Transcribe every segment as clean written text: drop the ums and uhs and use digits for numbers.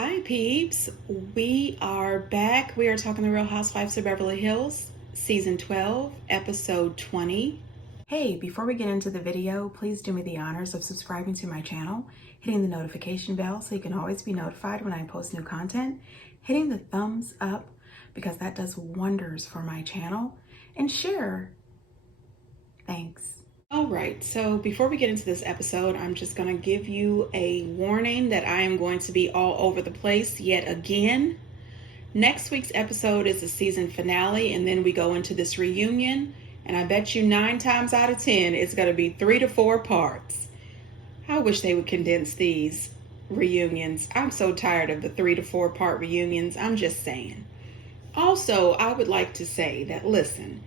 Hi, peeps. We are back. We are talking The Real Housewives of Beverly Hills, Season 12, Episode 20. Hey, before we get into the video, please do me the honors of subscribing to my channel, hitting the notification bell so you can always be notified when I post new content, hitting the thumbs up because that does wonders for my channel, and share. Thanks. All right, so before we get into this episode, I'm just going to give you a warning that I am going to be all over the place yet again. Next week's episode is the season finale, and then we go into this reunion, and I bet you 9 times out of 10 it's going to be 3 to 4 parts. I wish they would condense these reunions. I'm so tired of the 3 to 4 part reunions. I'm just saying. Also, I would like to say that, listen,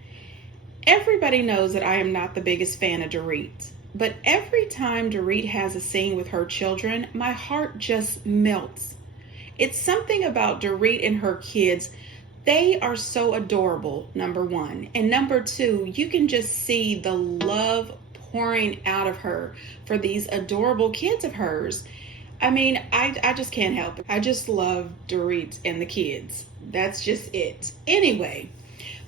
everybody knows that I am not the biggest fan of Dorit, but every time Dorit has a scene with her children, my heart just melts. It's something about Dorit and her kids. They are so adorable, number one. And number two, you can just see the love pouring out of her for these adorable kids of hers. I mean, I just can't help it. I just love Dorit and the kids. That's just it. Anyway,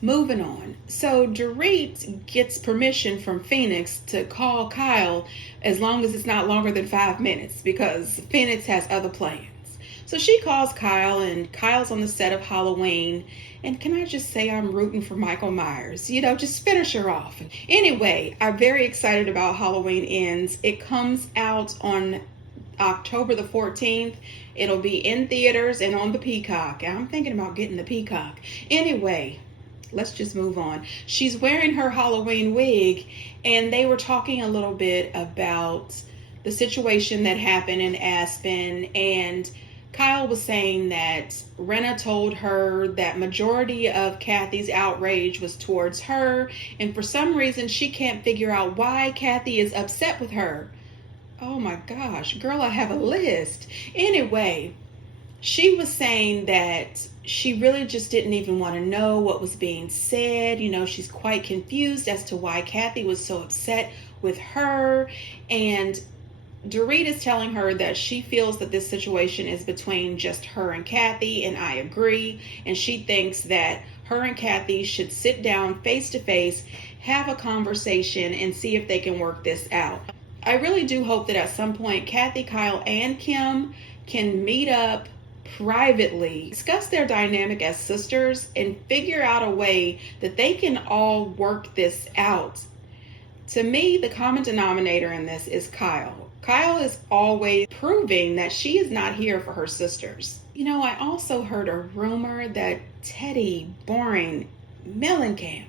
moving on. So Dorit gets permission from Phoenix to call Kyle as long as it's not longer than 5 minutes because Phoenix has other plans. So she calls Kyle, and Kyle's on the set of Halloween. And can I just say I'm rooting for Michael Myers? You know, just finish her off. Anyway, I'm very excited about Halloween Ends. It comes out on October the 14th. It'll be in theaters and on the Peacock. I'm thinking about getting the Peacock. Anyway, let's just move on. She's wearing her Halloween wig, and they were talking a little bit about the situation that happened in Aspen, and Kyle was saying that Rinna told her that majority of Kathy's outrage was towards her, and for some reason she can't figure out why Kathy is upset with her. Oh my gosh, girl, I have a list. Anyway, she was saying that she really just didn't even want to know what was being said. You know, she's quite confused as to why Kathy was so upset with her. And Dorit is telling her that she feels that this situation is between just her and Kathy, and I agree. And she thinks that her and Kathy should sit down face to face, have a conversation, and see if they can work this out. I really do hope that at some point Kathy, Kyle, and Kim can meet up privately, discuss their dynamic as sisters, and figure out a way that they can all work this out. To me, the common denominator in this is Kyle. Kyle is always proving that she is not here for her sisters. You know, I also heard a rumor that Teddy Boring Mellencamp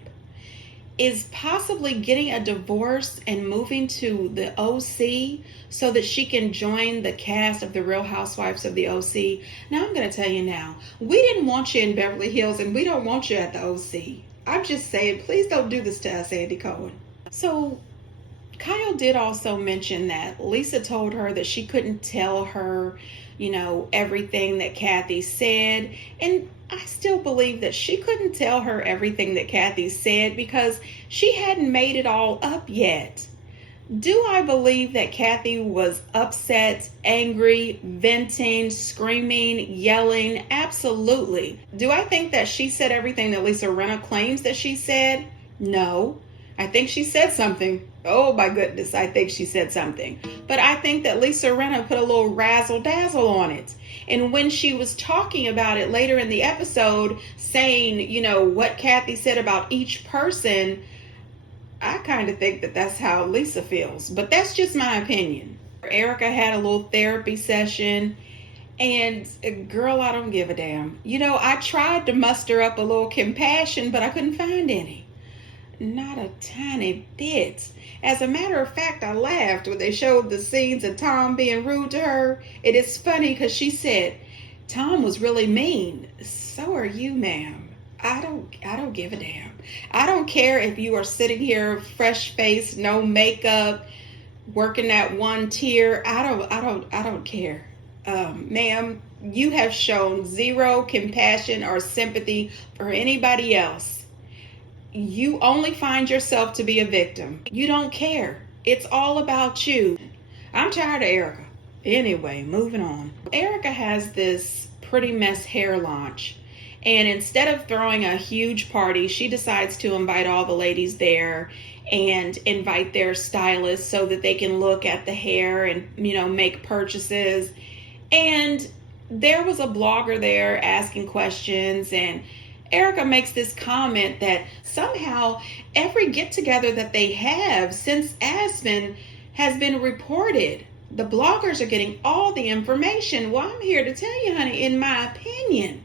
is possibly getting a divorce and moving to the OC so that she can join the cast of The Real Housewives of the OC. Now, I'm going to tell you now, we didn't want you in Beverly Hills, and we don't want you at the OC. I'm just saying, please don't do this to us, Andy Cohen. So Kyle did also mention that Lisa told her that she couldn't tell her, you know, everything that Kathy said. And I still believe that she couldn't tell her everything that Kathy said because she hadn't made it all up yet. Do I believe that Kathy was upset, angry, venting, screaming, yelling? Absolutely. Do I think that she said everything that Lisa Rinna claims that she said? No. I think she said something. Oh my goodness, I think she said something. But I think that Lisa Rinna put a little razzle dazzle on it. And when she was talking about it later in the episode, saying, you know, what Kathy said about each person, I kind of think that that's how Lisa feels. But that's just my opinion. Erica had a little therapy session. And girl, I don't give a damn. You know, I tried to muster up a little compassion, but I couldn't find any. Not a tiny bit. As a matter of fact, I laughed when they showed the scenes of Tom being rude to her. It is funny because she said, Tom was really mean. So are you, ma'am. I don't give a damn. I don't care if you are sitting here fresh faced, no makeup, working that one tier. I don't care. Ma'am, you have shown zero compassion or sympathy for anybody else. You only find yourself to be a victim. You don't care. It's all about you. I'm tired of Erica. Anyway, moving on. Erica has this pretty mess hair launch. And instead of throwing a huge party, she decides to invite all the ladies there and invite their stylists so that they can look at the hair and, make purchases. And there was a blogger there asking questions, and Erica makes this comment that somehow every get together that they have since Aspen has been reported. The bloggers are getting all the information. Well, I'm here to tell you, honey, in my opinion,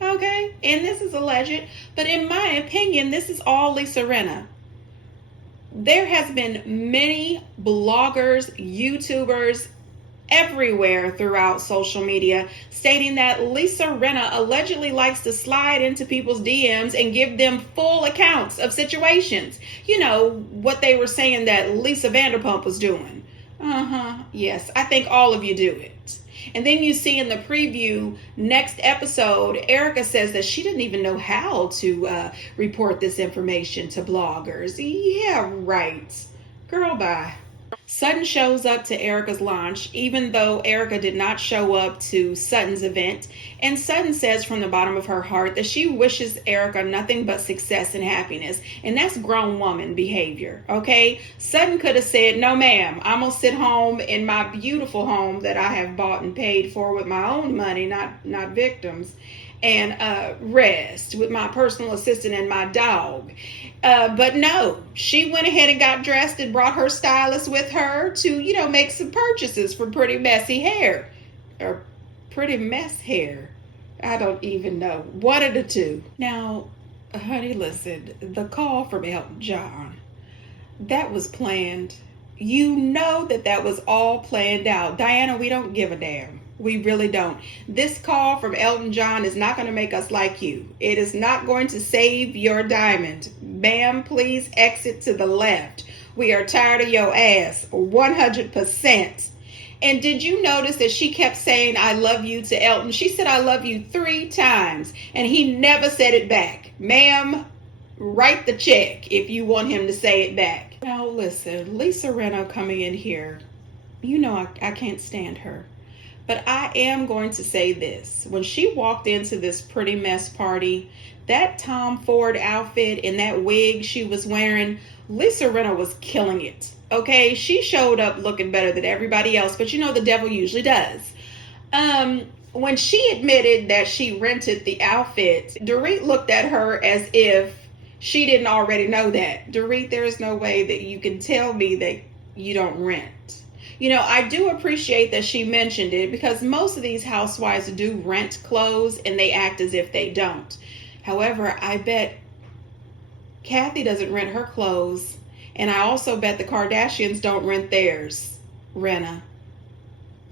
okay, and this is alleged, but in my opinion, this is all Lisa Rinna. There has been many bloggers, YouTubers, everywhere throughout social media stating that Lisa Rinna allegedly likes to slide into people's DMs and give them full accounts of situations. What they were saying that Lisa Vanderpump was doing. Yes, I think all of you do it. And then you see in the preview next episode, Erica says that she didn't even know how to report this information to bloggers. Yeah, right. Girl, bye. Sutton shows up to Erica's launch, even though Erica did not show up to Sutton's event. And Sutton says from the bottom of her heart that she wishes Erica nothing but success and happiness. And that's grown woman behavior, okay? Sutton could have said, no ma'am, I'm going to sit home in my beautiful home that I have bought and paid for with my own money, not victims, and rest with my personal assistant and my dog. But no, she went ahead and got dressed and brought her stylist with her to, make some purchases for pretty messy hair. Or pretty mess hair. I don't even know. One of the two. Now, honey, listen, the call from Elton John, that was planned. You know that was all planned out. Diana, we don't give a damn. We really don't. This call from Elton John is not going to make us like you. It is not going to save your diamond. Ma'am, please exit to the left. We are tired of your ass. 100%. And did you notice that she kept saying, I love you to Elton? She said, I love you 3 times. And he never said it back. Ma'am, write the check if you want him to say it back. Now, listen, Lisa Rinna coming in here, I can't stand her. But I am going to say this. When she walked into this pretty mess party, that Tom Ford outfit and that wig she was wearing, Lisa Rinna was killing it. Okay, she showed up looking better than everybody else, but the devil usually does. When she admitted that she rented the outfit, Dorit looked at her as if she didn't already know that. Dorit, there is no way that you can tell me that you don't rent. I do appreciate that she mentioned it because most of these housewives do rent clothes and they act as if they don't. However, I bet Kathy doesn't rent her clothes, and I also bet the Kardashians don't rent theirs. Rinna.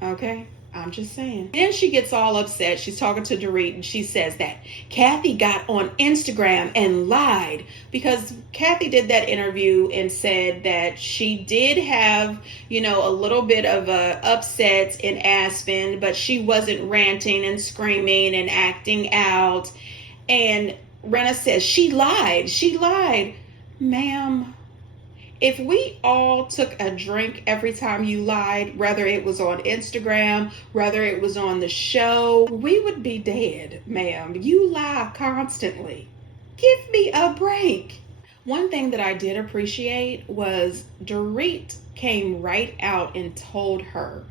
Okay? I'm just saying. Then she gets all upset. She's talking to Dorit and she says that Kathy got on Instagram and lied because Kathy did that interview and said that she did have, a little bit of a upset in Aspen, but she wasn't ranting and screaming and acting out. And Rinna says she lied. She lied. Ma'am, if we all took a drink every time you lied, whether it was on Instagram, whether it was on the show, we would be dead, ma'am. You lie constantly. Give me a break. One thing that I did appreciate was Dorit came right out and told her,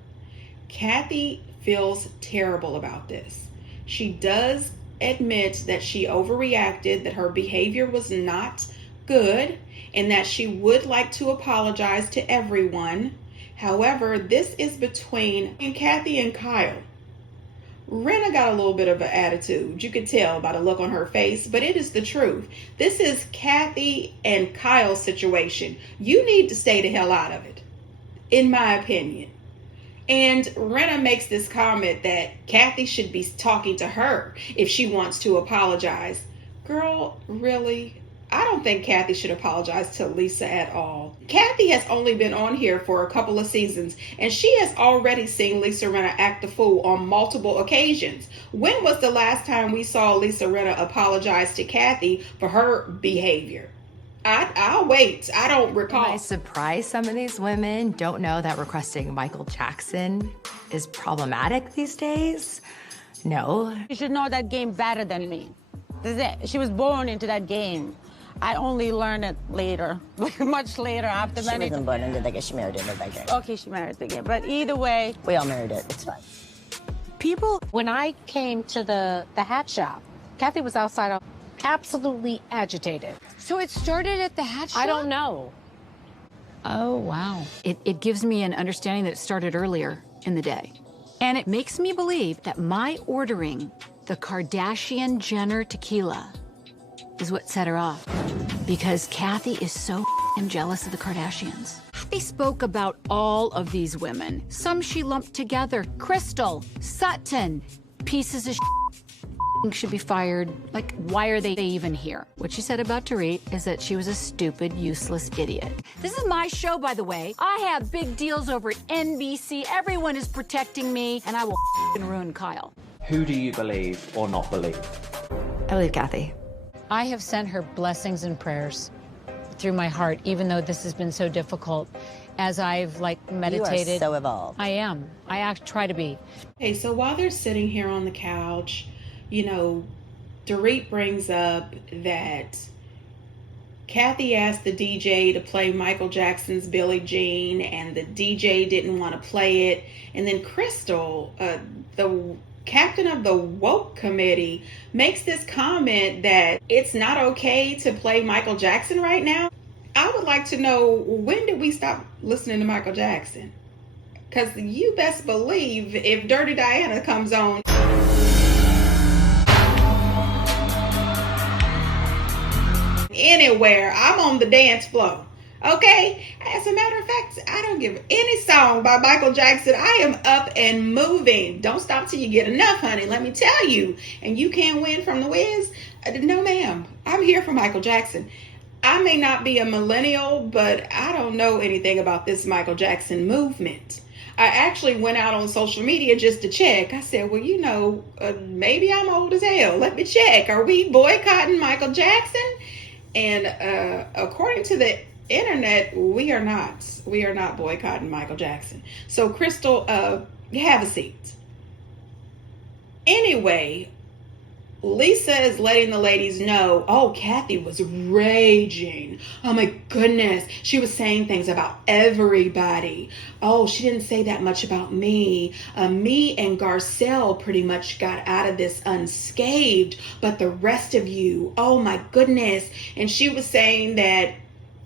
Kathy feels terrible about this. She does admit that she overreacted, that her behavior was not good, and that she would like to apologize to everyone. However, this is between Kathy and Kyle. Rinna got a little bit of an attitude. You could tell by the look on her face, but it is the truth. This is Kathy and Kyle's situation. You need to stay the hell out of it, in my opinion. And Rinna makes this comment that Kathy should be talking to her if she wants to apologize. Girl, really? I don't think Kathy should apologize to Lisa at all. Kathy has only been on here for a couple of seasons, and she has already seen Lisa Rinna act the fool on multiple occasions. When was the last time we saw Lisa Rinna apologize to Kathy for her behavior? I'll wait. I don't recall. Am I surprised some of these women don't know that requesting Michael Jackson is problematic these days? No. You should know that game better than me. This is it. She was born into that game. I only learned it later, like much later after She wasn't born into that game. She married into that game. Okay, she married the game, but either way. We all married it. It's fine. People, when I came to the hat shop, Kathy was outside absolutely agitated. So it started at the hat shop? I don't know. Oh, wow. It gives me an understanding that it started earlier in the day. And it makes me believe that my ordering the Kardashian Jenner tequila is what set her off. Because Kathy is so jealous of the Kardashians. They spoke about all of these women. Some she lumped together. Crystal, Sutton, pieces of should be fired. Like, why are they even here? What she said about Dorit is that she was a stupid, useless idiot. This is my show, by the way. I have big deals over at NBC. Everyone is protecting me, and I will ruin Kyle. Who do you believe or not believe? I believe Kathy. I have sent her blessings and prayers through my heart, even though this has been so difficult. As I've meditated. You are so evolved. I am. I try to be. Okay, so while they're sitting here on the couch, Dorit brings up that Kathy asked the DJ to play Michael Jackson's Billie Jean, and the DJ didn't want to play it. And then Crystal, the captain of the woke committee, makes this comment that it's not okay to play Michael Jackson right now. I would like to know, when did we stop listening to Michael Jackson? Because you best believe if Dirty Diana comes on, anywhere, I'm on the dance floor. Okay? As a matter of fact, I don't give any song by Michael Jackson. I am up and moving. Don't stop till you get enough, honey. Let me tell you. And you can't win from the Wiz? No, ma'am. I'm here for Michael Jackson. I may not be a millennial, but I don't know anything about this Michael Jackson movement. I actually went out on social media just to check. I said, well, maybe I'm old as hell. Let me check. Are we boycotting Michael Jackson? And according to the internet, we are not. We are not boycotting Michael Jackson. So, Crystal, have a seat. Anyway, Lisa is letting the ladies know, oh, Kathy was raging. Oh my goodness. She was saying things about everybody. Oh, she didn't say that much about me. Me and Garcelle pretty much got out of this unscathed, but the rest of you, oh my goodness. And she was saying that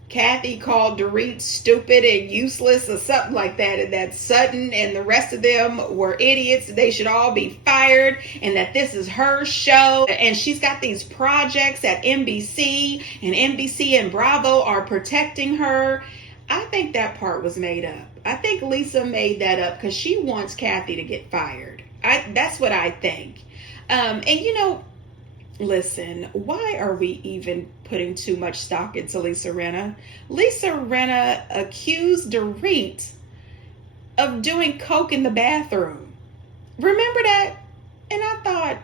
Kathy called Dorit stupid and useless or something like that, and that Sutton and the rest of them were idiots. They should all be fired, and that this is her show. And she's got these projects at NBC, and NBC and Bravo are protecting her. I think that part was made up. I think Lisa made that up because she wants Kathy to get fired. That's what I think. Listen, why are we even putting too much stock into Lisa Rinna? Lisa Rinna accused Dorit of doing coke in the bathroom. Remember that? And I thought,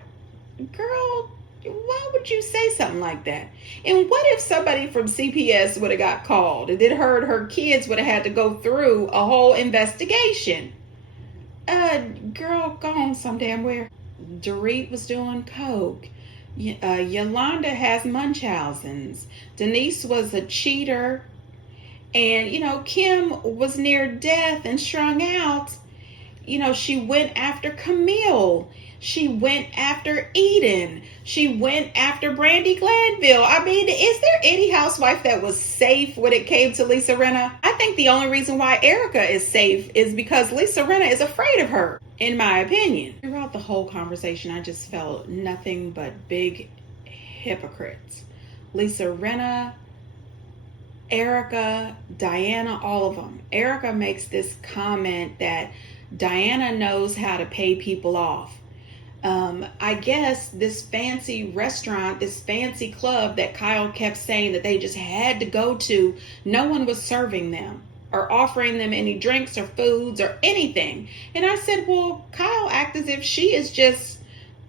girl, why would you say something like that? And what if somebody from CPS would have got called and then heard her kids would have had to go through a whole investigation? Girl, go on some damn where. Dorit was doing coke. Yolanda has Munchausen's. Denise was a cheater. And, Kim was near death and strung out. She went after Camille. She went after Eden. She went after Brandy Glanville. I mean, is there any housewife that was safe when it came to Lisa Rinna? I think the only reason why Erica is safe is because Lisa Rinna is afraid of her, in my opinion. Throughout the whole conversation, I just felt nothing but big hypocrites. Lisa Rinna, Erica, Diana, all of them. Erica makes this comment that Diana knows how to pay people off. I guess this fancy restaurant, this fancy club that Kyle kept saying that they just had to go to, no one was serving them or offering them any drinks or foods or anything. And I said, well, Kyle acts as if she is just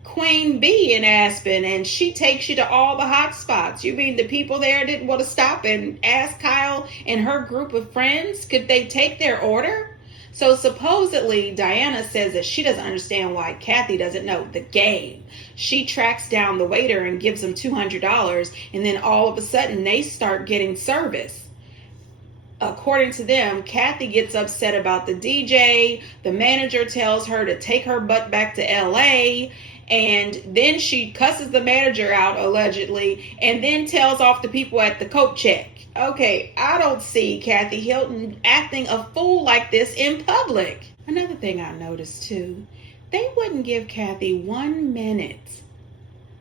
Queen Bee in Aspen, and she takes you to all the hot spots. You mean the people there didn't want to stop and ask Kyle and her group of friends, could they take their order? So supposedly Diana says that she doesn't understand why Kathy doesn't know the game. She tracks down the waiter and gives him $200, and then all of a sudden they start getting service. According to them, Kathy gets upset about the DJ. The manager tells her to take her butt back to LA, and then she cusses the manager out, allegedly, and then tells off the people at the coat check. Okay, I don't see Kathy Hilton acting a fool like this in public. Another thing I noticed too, they wouldn't give Kathy 1 minute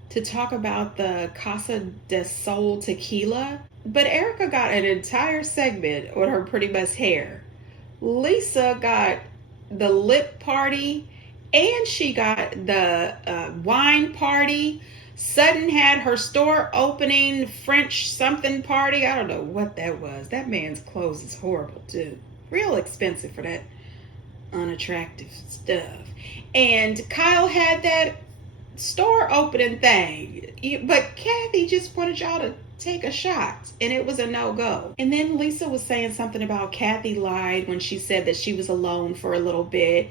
to talk about the Casa de Sol tequila, but Erica got an entire segment with her pretty much hair. Lisa got the lip party, and she got the wine party. Sutton had her store opening French something party. I don't know what that was. That man's clothes is horrible too. Real expensive for that unattractive stuff. And Kyle had that store opening thing. But Kathy just wanted y'all to take a shot, and it was a no-go. And then Lisa was saying something about Kathy lied when she said that she was alone for a little bit.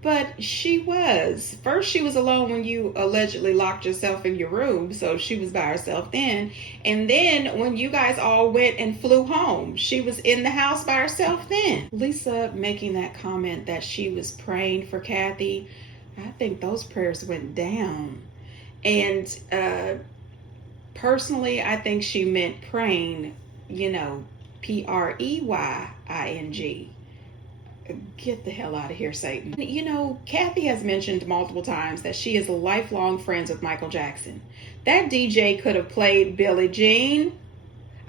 But she was. First, she was alone when you allegedly locked yourself in your room, so she was by herself then. And then when you guys all went and flew home, she was in the house by herself then. Lisa making that comment that she was praying for Kathy, I think those prayers went down. And personally, I think she meant praying, Preying. Get the hell out of here, Satan. Kathy has mentioned multiple times that she is lifelong friends with Michael Jackson. That DJ could have played Billie Jean.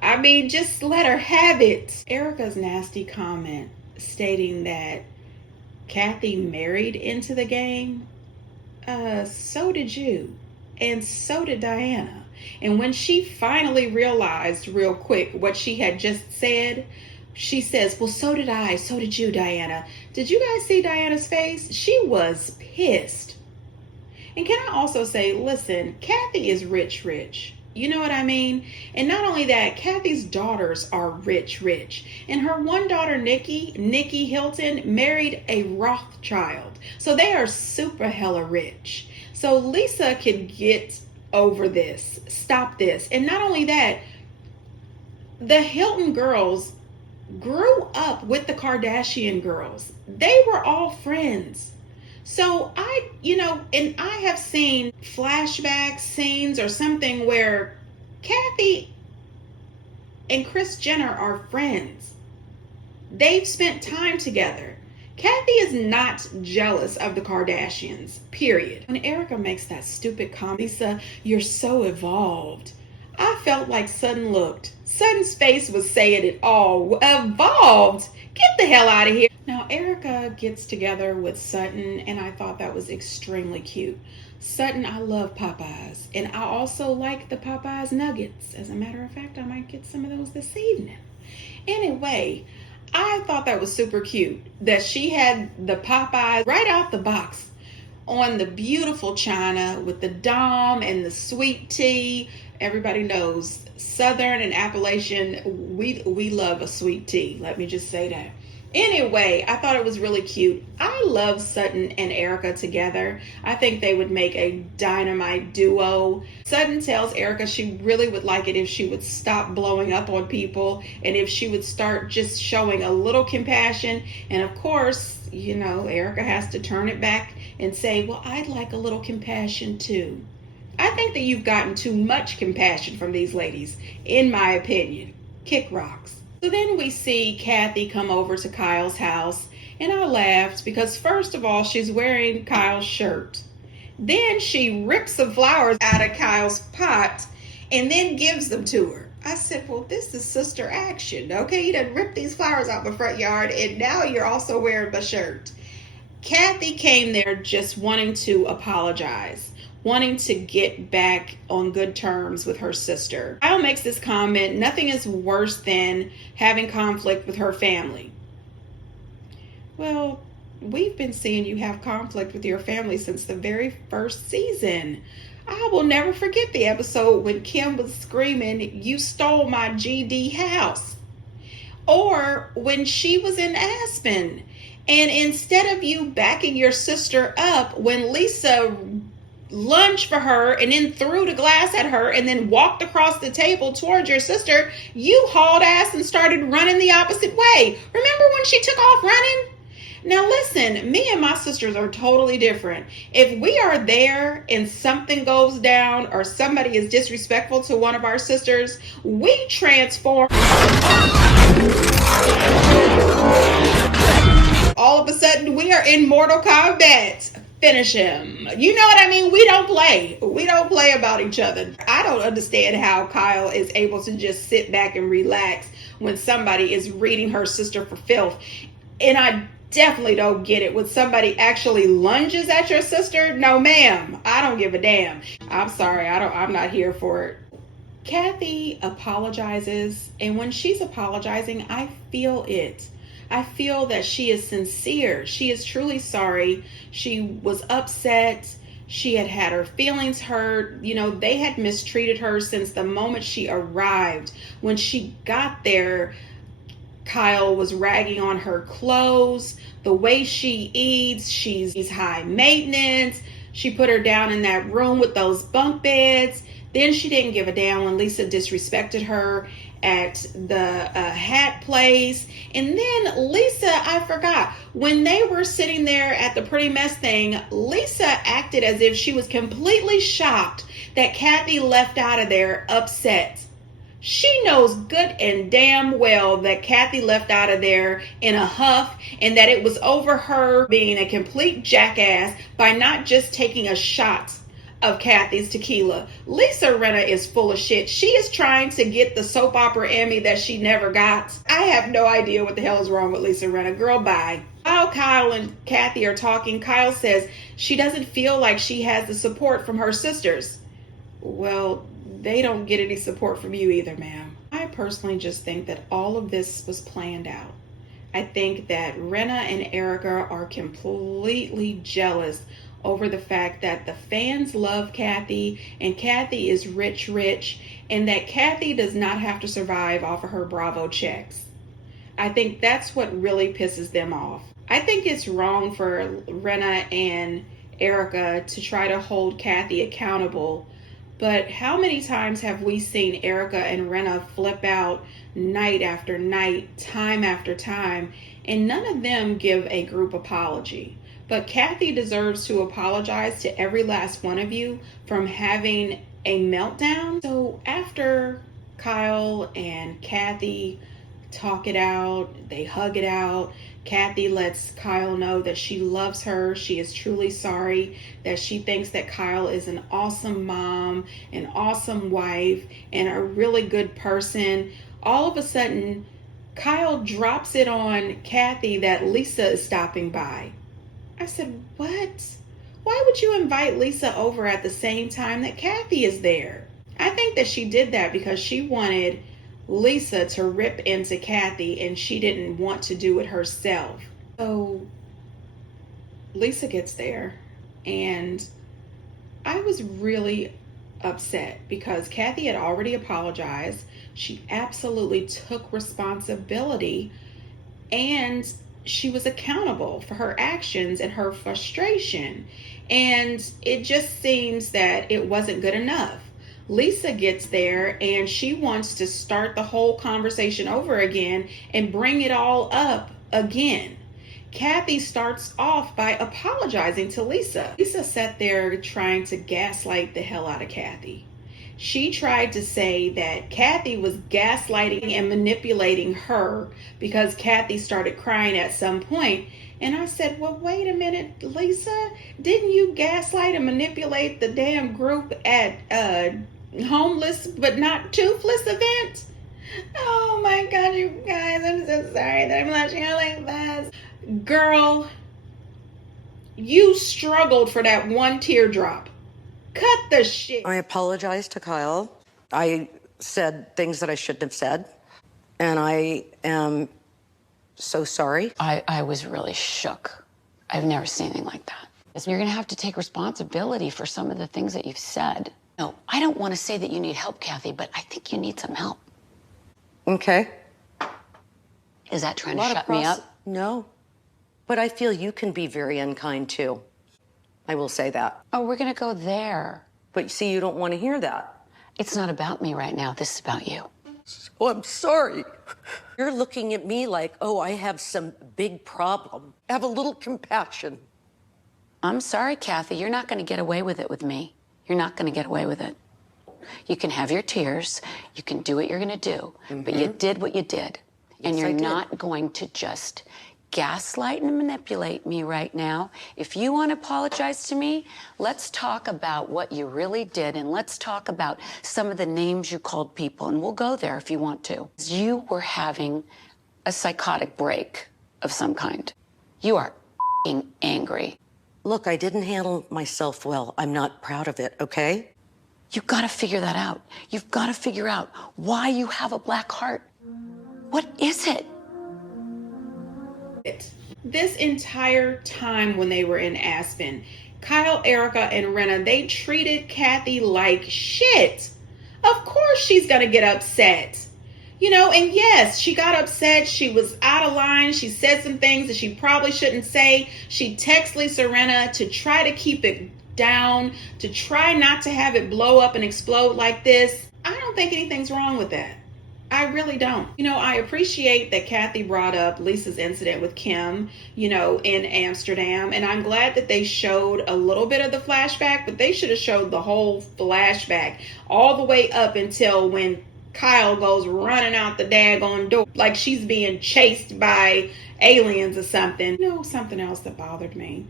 I mean, just let her have it. Erica's nasty comment stating that Kathy married into the game. So did you. And so did Diana. And when she finally realized real quick what she had just said, she says, well, so did I. So did you, Diana. Did you guys see Diana's face? She was pissed. And can I also say, listen, Kathy is rich. You know what I mean? And not only that, Kathy's daughters are rich. And her one daughter, Nikki Hilton, married a Rothschild. So they are super hella rich. So Lisa can get over this. Stop this. And not only that, the Hilton girls grew up with the Kardashian girls. They were all friends. So and I have seen flashback scenes or something where Kathy and Kris Jenner are friends. They've spent time together. Kathy is not jealous of the Kardashians, period. When Erica makes that stupid comment, Lisa, you're so evolved, I felt like Sutton looked. Sutton's face was saying it all. Evolved? Get the hell out of here. Now, Erica gets together with Sutton, and I thought that was extremely cute. Sutton, I love Popeyes, and I also like the Popeyes nuggets. As a matter of fact, I might get some of those this evening. Anyway, I thought that was super cute that she had the Popeyes right out the box on the beautiful china with the Dom and the sweet tea. Everybody knows Southern and Appalachian, we love a sweet tea. Let me just say that. Anyway, I thought it was really cute. I love Sutton and Erica together. I think they would make a dynamite duo. Sutton tells Erica she really would like it if she would stop blowing up on people and if she would start just showing a little compassion. And of course, Erica has to turn it back and say, well, I'd like a little compassion too. I think that you've gotten too much compassion from these ladies, in my opinion. Kick rocks. So then we see Kathy come over to Kyle's house, and I laughed because first of all, she's wearing Kyle's shirt. Then she rips some flowers out of Kyle's pot and then gives them to her. I said, well, this is sister action, okay? You done ripped these flowers out the front yard, and now you're also wearing my shirt. Kathy came there just wanting to apologize, wanting to get back on good terms with her sister. Kyle makes this comment, nothing is worse than having conflict with her family. Well, We've been seeing you have conflict with your family since the very first season. I will never forget the episode when Kim was screaming, "You stole my GD house." Or when she was in Aspen. And instead of you backing your sister up when Lisa lunged for her and then threw the glass at her and then walked across the table towards your sister, you hauled ass and started running the opposite way. Remember when she took off running? Now listen, me and my sisters are totally different. If we are there and something goes down or somebody is disrespectful to one of our sisters, we transform. All of a sudden, we are in Mortal Kombat. Finish him. You know what I mean? We don't play. We don't play about each other. I don't understand how Kyle is able to just sit back and relax when somebody is reading her sister for filth. And I definitely don't get it when somebody actually lunges at your sister. No, ma'am. I don't give a damn. I'm sorry. I'm not here for it. Kathy apologizes, and when she's apologizing, I feel it. I feel that she is sincere. She is truly sorry. She was upset. She had had her feelings hurt. You know, they had mistreated her since the moment she arrived. When she got there, Kyle was ragging on her clothes, the way she eats. She's high maintenance. She put her down in that room with those bunk beds. Then she didn't give a damn when Lisa disrespected her at the hat place. And then Lisa, I forgot, when they were sitting there at the Pretty Mess thing, Lisa acted as if she was completely shocked that Kathy left out of there upset. She knows good and damn well that Kathy left out of there in a huff and that it was over her being a complete jackass by not just taking a shot of Kathy's tequila. Lisa Rinna is full of shit. She is trying to get the soap opera Emmy that she never got. I have no idea what the hell is wrong with Lisa Rinna. Girl, bye. While Kyle and Kathy are talking, Kyle says she doesn't feel like she has the support from her sisters. Well, they don't get any support from you either, ma'am. I personally just think that all of this was planned out. I think that Rinna and Erica are completely jealous over the fact that the fans love Kathy and Kathy is rich, and that Kathy does not have to survive off of her Bravo checks. I think that's what really pisses them off. I think it's wrong for Rinna and Erica to try to hold Kathy accountable, but how many times have we seen Erica and Rinna flip out night after night, time after time, and none of them give a group apology? But Kathy deserves to apologize to every last one of you from having a meltdown. So after Kyle and Kathy talk it out, they hug it out, Kathy lets Kyle know that she loves her. She is truly sorry, that she thinks that Kyle is an awesome mom, an awesome wife, and a really good person. All of a sudden, Kyle drops it on Kathy that Lisa is stopping by. I said, what? Why would you invite Lisa over at the same time that Kathy is there? I think that she did that because she wanted Lisa to rip into Kathy and she didn't want to do it herself. So Lisa gets there and I was really upset because Kathy had already apologized. She absolutely took responsibility and she was accountable for her actions and her frustration. And it just seems that it wasn't good enough. Lisa gets there and she wants to start the whole conversation over again and bring it all up again. Kathy starts off by apologizing to Lisa. Lisa sat there trying to gaslight the hell out of Kathy. She tried to say that Kathy was gaslighting and manipulating her because Kathy started crying at some point. And I said, well, wait a minute, Lisa, didn't you gaslight and manipulate the damn group at homeless but not toothless event? Oh my God, you guys, I'm so sorry that I'm blushing out like this. Girl, you struggled for that one teardrop. Cut the shit. I apologized to Kyle. I said things that I shouldn't have said. And I am so sorry. I was really shook I've never seen anything like that. You're gonna have to take responsibility for some of the things that you've said. No, I don't want to say that you need help, Kathy, but I think you need some help. Okay. Is that trying to shut me up? No. But I feel you can be very unkind too. I will say that. Oh, we're gonna go there. But you see, you don't want to hear that. It's not about me right now. This is about you. Oh, I'm sorry. You're looking at me like, oh, I have some big problem. Have a little compassion. I'm sorry, Kathy. You're not gonna get away with it with me. You're not gonna get away with it. You can have your tears. You can do what you're gonna do. But you did what you did. And Yes, you're I did. not going to just gaslight and manipulate me right now. If you want to apologize to me, let's talk about what you really did, and let's talk about some of the names you called people, and we'll go there if you want to. You were having a psychotic break of some kind. You are f***ing angry. Look, I didn't handle myself well. I'm not proud of it, okay? You've got to figure that out. You've got to figure out why you have a black heart. What is it? This entire time when they were in Aspen, Kyle, Erica, and Rinna, they treated Kathy like shit. Of course she's gonna get upset. You know, and yes, she got upset. She was out of line. She said some things that she probably shouldn't say. She texted Lisa Rinna to try to keep it down, to try not to have it blow up and explode like this. I don't think anything's wrong with that. I really don't. You know, I appreciate that Kathy brought up Lisa's incident with Kim, you know, in Amsterdam. And I'm glad that they showed a little bit of the flashback, but they should have showed the whole flashback all the way up until when Kyle goes running out the daggone door like she's being chased by aliens or something. You know, something else that bothered me.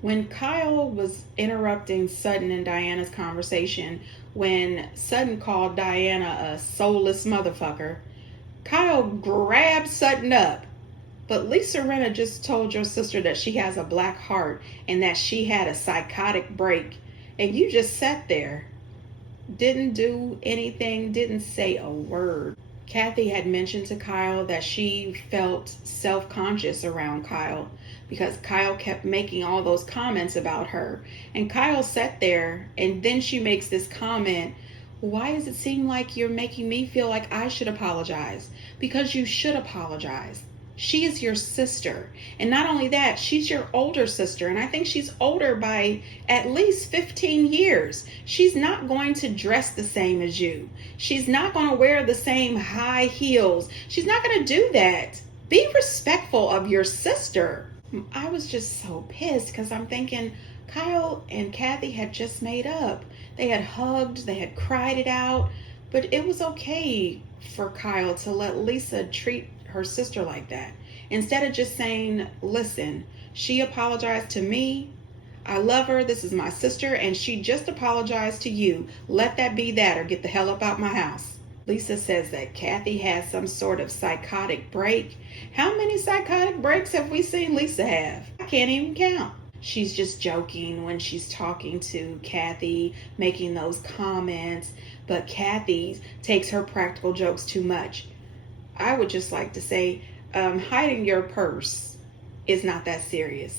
When Kyle was interrupting Sutton and Diana's conversation, when Sutton called Diana a soulless motherfucker, Kyle grabbed Sutton up. But Lisa Rinna just told your sister that she has a black heart and that she had a psychotic break. And you just sat there, didn't do anything, didn't say a word. Kathy had mentioned to Kyle that she felt self-conscious around Kyle because Kyle kept making all those comments about her. And Kyle sat there, and then she makes this comment, why does it seem like you're making me feel like I should apologize? Because you should apologize. She is your sister. And not only that, she's your older sister. And I think she's older by at least 15 years. She's not going to dress the same as you. She's not going to wear the same high heels. She's not going to do that. Be respectful of your sister. I was just so pissed because I'm thinking Kyle and Kathy had just made up. They had hugged, they had cried it out, but it was okay for Kyle to let Lisa treat her sister like that. Instead of just saying, listen, she apologized to me. I love her. This is my sister. And she just apologized to you. Let that be that or get the hell up out my house. Lisa says that Kathy has some sort of psychotic break. How many psychotic breaks have we seen Lisa have? I can't even count. She's just joking when she's talking to Kathy, making those comments. But Kathy takes her practical jokes too much. I would just like to say, hiding your purse is not that serious.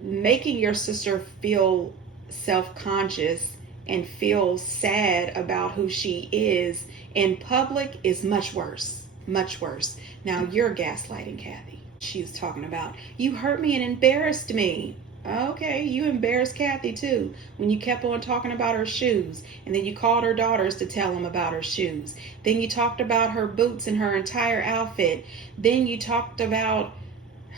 Making your sister feel self-conscious and feel sad about who she is in public is much worse, much worse. Now you're gaslighting Kathy. She's talking about, you hurt me and embarrassed me. Okay, you embarrassed Kathy too when you kept on talking about her shoes, and then you called her daughters to tell them about her shoes. Then you talked about her boots and her entire outfit. Then you talked about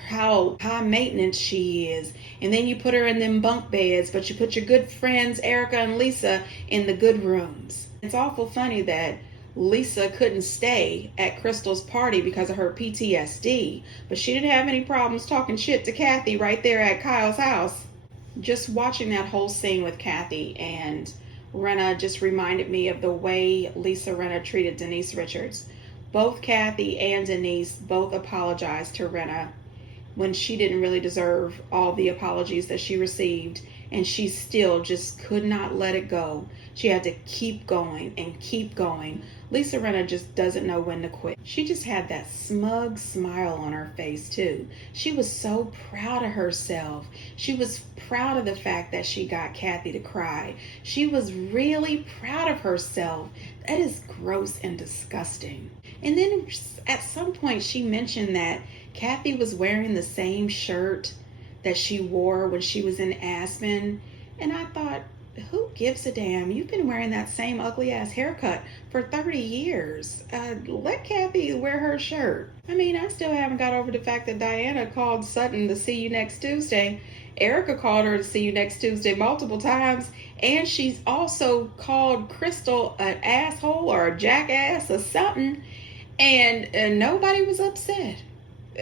how high maintenance she is, and then you put her in them bunk beds, but you put your good friends Erica and Lisa in the good rooms. It's awful funny that Lisa couldn't stay at Crystal's party because of her PTSD, but she didn't have any problems talking shit to Kathy right there at Kyle's house. Just watching that whole scene with Kathy and Rinna just reminded me of the way Lisa Rinna treated Denise Richards. Both Kathy and Denise both apologized to Rinna when she didn't really deserve all the apologies that she received. and she still just could not let it go. She had to keep going and keep going. Lisa Rinna just doesn't know when to quit. She just had that smug smile on her face too. She was so proud of herself. She was proud of the fact that she got Kathy to cry. She was really proud of herself. That is gross and disgusting. And then at some point she mentioned that Kathy was wearing the same shirt that she wore when she was in Aspen. And I thought, who gives a damn? You've been wearing that same ugly ass haircut for 30 years. Let Kathy wear her shirt. I mean, I still haven't got over the fact that Diana called Sutton to see you next Tuesday. Erica called her to see you next Tuesday multiple times. And she's also called Crystal an asshole or a jackass or something. And nobody was upset.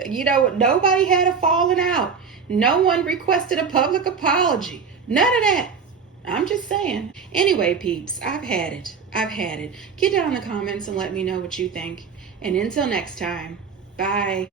You know, nobody had a falling out. No one requested a public apology. None of that. I'm just saying. Anyway, peeps, I've had it. Get down in the comments and let me know what you think. And until next time, bye.